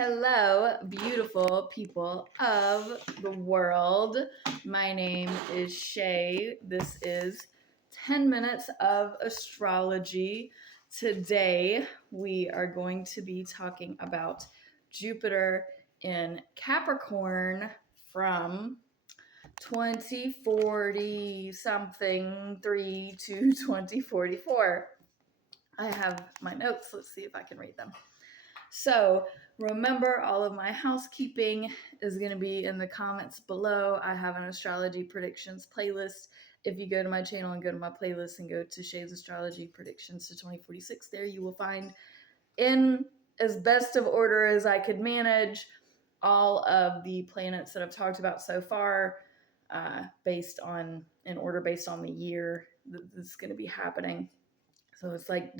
Hello, beautiful people of the world. My name is Shay. This is 10 minutes of astrology. Today, we are going to be talking about Jupiter in Capricorn from 2040 something 3 to 2044. I have my notes. Let's see if I can read them. So remember, all of my housekeeping is going to be in the comments below. I have an astrology predictions playlist. If you go to my channel and go to my playlist and go to Shay's Astrology Predictions to 2046, there you will find, in as best of order as I could manage, all of the planets that I've talked about so far, based on the year that this is going to be happening. So it's like,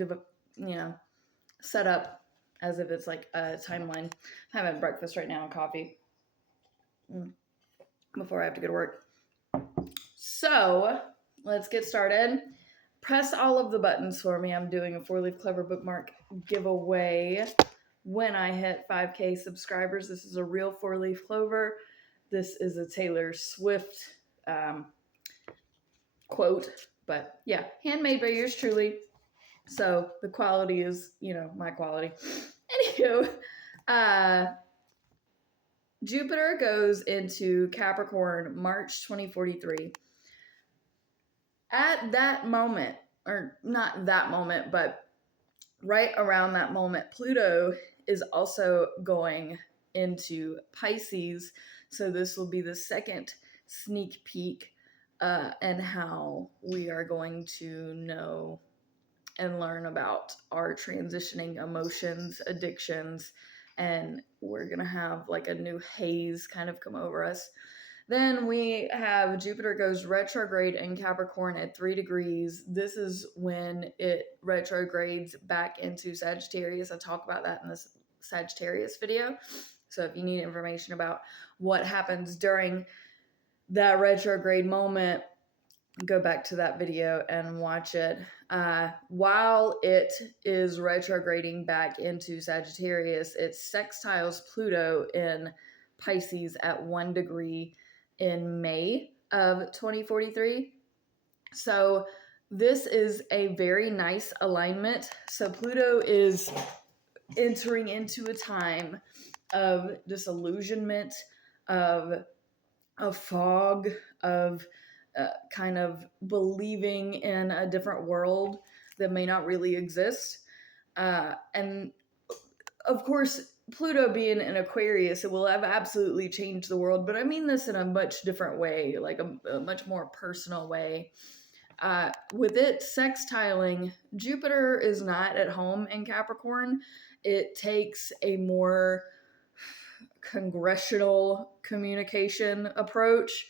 set up as if it's like a timeline. I'm having breakfast right now and coffee before I have to go to work. So let's get started. Press all of the buttons for me. I'm doing a 4-leaf clover bookmark giveaway when I hit 5K subscribers. This is a real 4-leaf clover. This is a Taylor Swift quote, but yeah, handmade by yours truly. So the quality is, my quality. Anywho, Jupiter goes into Capricorn March 2043. At that moment, or not that moment, but right around that moment, Pluto is also going into Pisces. So this will be the second sneak peek and how we are going to know and learn about our transitioning emotions, addictions, and we're going to have like a new haze kind of come over us. Then we have Jupiter goes retrograde in Capricorn at 3 degrees. This is when it retrogrades back into Sagittarius. I talk about that in this Sagittarius video. So if you need information about what happens during that retrograde moment, go back to that video and watch it. While it is retrograding back into Sagittarius, it sextiles Pluto in Pisces at 1 degree in May of 2043. So this is a very nice alignment. So Pluto is entering into a time of disillusionment, of a fog, of kind of believing in a different world that may not really exist. And of course, Pluto being in Aquarius, it will have absolutely changed the world, but I mean this in a much different way, like a much more personal way. With it sextiling, Jupiter is not at home in Capricorn. It takes a more congressional communication approach.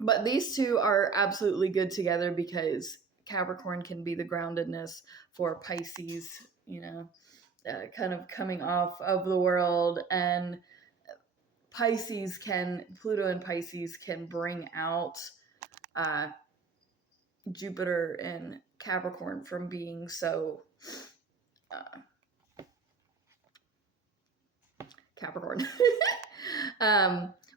But these two are absolutely good together because Capricorn can be the groundedness for Pisces, kind of coming off of the world, and Pluto and Pisces can bring out Jupiter and Capricorn from being so Capricorn.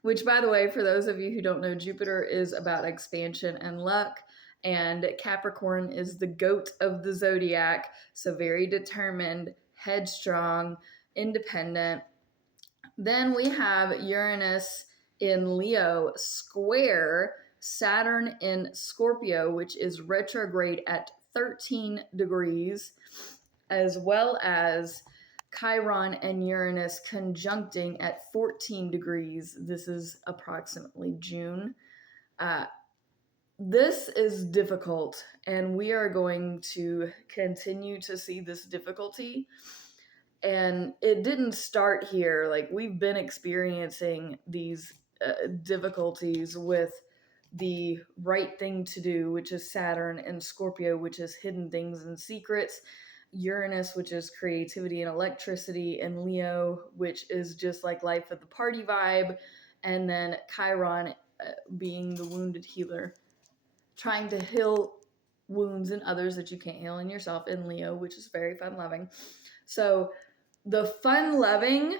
Which, by the way, for those of you who don't know, Jupiter is about expansion and luck, and Capricorn is the goat of the zodiac, so very determined, headstrong, independent. Then we have Uranus in Leo square Saturn in Scorpio, which is retrograde at 13 degrees, as well as Chiron and Uranus conjuncting at 14 degrees. This is approximately June. This is difficult, and we are going to continue to see this difficulty. And it didn't start here. Like, we've been experiencing these difficulties with the right thing to do, which is Saturn, and Scorpio, which is hidden things and secrets. Uranus, which is creativity and electricity, and Leo, which is just like life of the party vibe, and then Chiron being the wounded healer, trying to heal wounds in others that you can't heal in yourself, in Leo, which is very fun loving. So the fun loving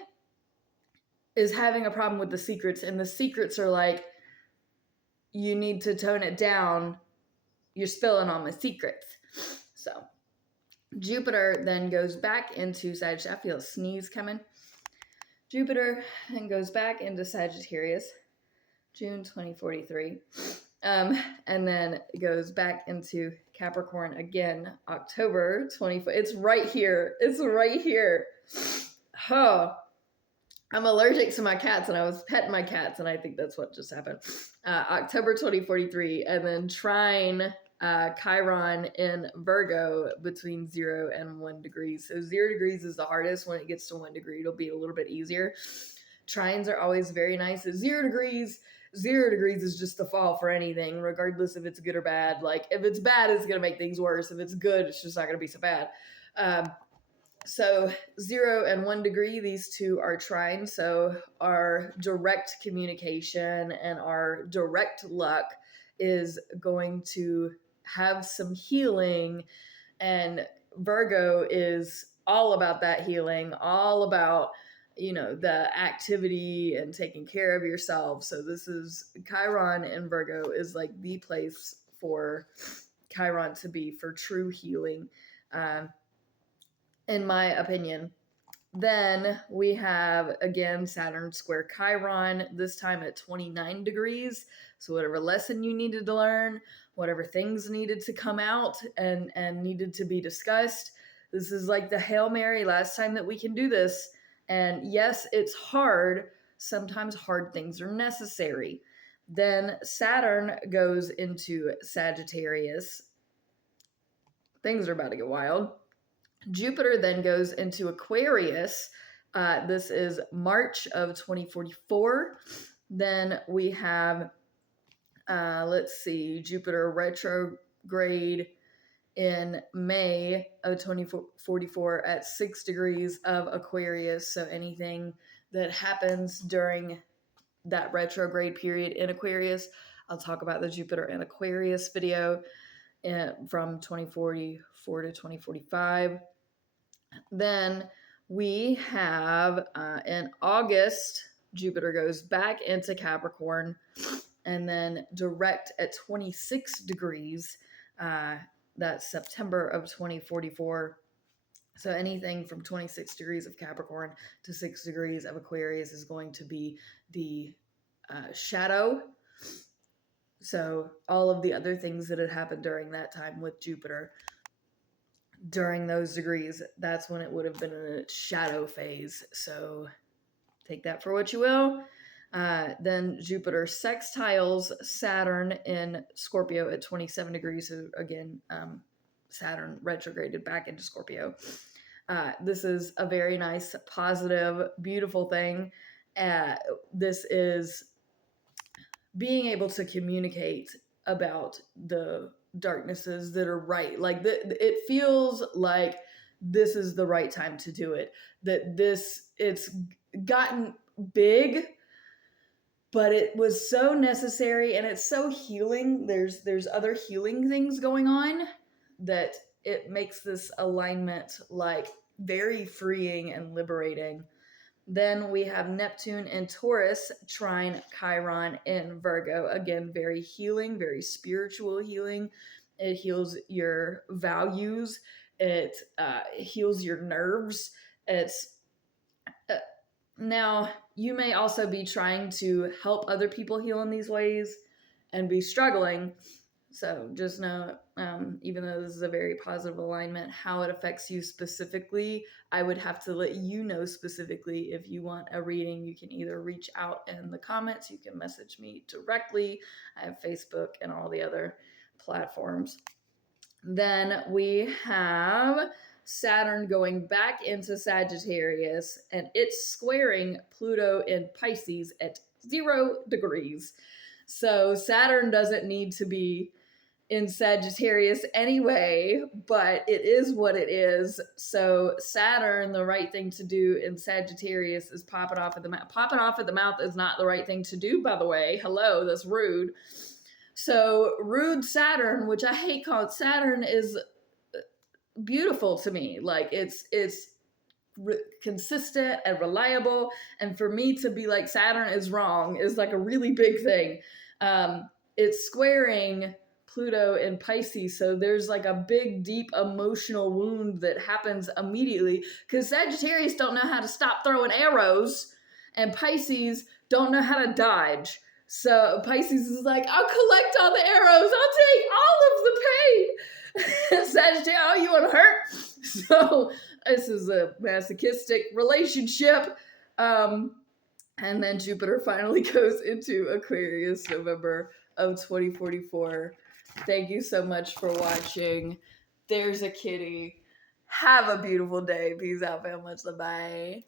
is having a problem with the secrets, and the secrets are like, you need to tone it down. You're spilling all my secrets. So Jupiter then goes back into Sagittarius. I feel a sneeze coming. Jupiter then goes back into Sagittarius, June 2043. And then goes back into Capricorn again, October 24th. It's right here. It's right here. Oh, I'm allergic to my cats, and I was petting my cats, and I think that's what just happened. October 2043, and then trine Chiron in Virgo between 0 and 1 degrees. So 0 degrees is the hardest. When it gets to 1 degree, it'll be a little bit easier. Trines are always very nice. At 0 degrees, 0 degrees is just the fall for anything, regardless if it's good or bad. Like, if it's bad, it's going to make things worse. If it's good, it's just not going to be so bad. So 0 and 1 degree, these two are trine. So our direct communication and our direct luck is going to have some healing. And Virgo is all about that healing, all about, the activity and taking care of yourself. So this is Chiron in Virgo is like the place for Chiron to be for true healing, in my opinion. Then we have, again, Saturn square Chiron, this time at 29 degrees. So whatever lesson you needed to learn, whatever things needed to come out and needed to be discussed, this is like the Hail Mary, last time that we can do this. And yes, it's hard. Sometimes hard things are necessary. Then Saturn goes into Sagittarius. Things are about to get wild. Jupiter then goes into Aquarius. This is March of 2044. Then we have, Jupiter retrograde in May of 2044 at 6 degrees of Aquarius. So anything that happens during that retrograde period in Aquarius, I'll talk about the Jupiter and Aquarius video from 2044 to 2045. Then we have in August, Jupiter goes back into Capricorn, and then direct at 26 degrees. That's September of 2044. So anything from 26 degrees of Capricorn to 6 degrees of Aquarius is going to be the shadow. So all of the other things that had happened during that time with Jupiter, during those degrees, that's when it would have been in its shadow phase. So take that for what you will. Then Jupiter sextiles Saturn in Scorpio at 27 degrees. So again, Saturn retrograded back into Scorpio. This is a very nice, positive, beautiful thing. This is being able to communicate about the darknesses that are right. Like it feels like this is the right time to do it. It's gotten big, but it was so necessary, and it's so healing. There's other healing things going on that it makes this alignment like very freeing and liberating. Then we have Neptune in Taurus, trine Chiron in Virgo. Again, very healing, very spiritual healing. It heals your values. It heals your nerves. Now, you may also be trying to help other people heal in these ways and be struggling. So just know, even though this is a very positive alignment, how it affects you specifically, I would have to let you know specifically. If you want a reading, you can either reach out in the comments, you can message me directly. I have Facebook and all the other platforms. Then we have Saturn going back into Sagittarius, and it's squaring Pluto in Pisces at 0 degrees. So Saturn doesn't need to be in Sagittarius anyway, but it is what it is. So Saturn, the right thing to do in Sagittarius is pop it off at the mouth. Popping off at the mouth is not the right thing to do, by the way. Hello, that's rude. So rude Saturn, which I hate calling Saturn, is beautiful to me. Like it's consistent and reliable. And for me to be like Saturn is wrong is like a really big thing. It's squaring Pluto in Pisces, so there's like a big, deep emotional wound that happens immediately because Sagittarius don't know how to stop throwing arrows, and Pisces don't know how to dodge. So Pisces is like, I'll collect all the arrows, I'll take all of the pain. Sagittarius, oh, you want to hurt? So this is a masochistic relationship. And then Jupiter finally goes into Aquarius November of 2044. Thank you so much for watching. There's a kitty. Have a beautiful day. Peace out, family. Bye.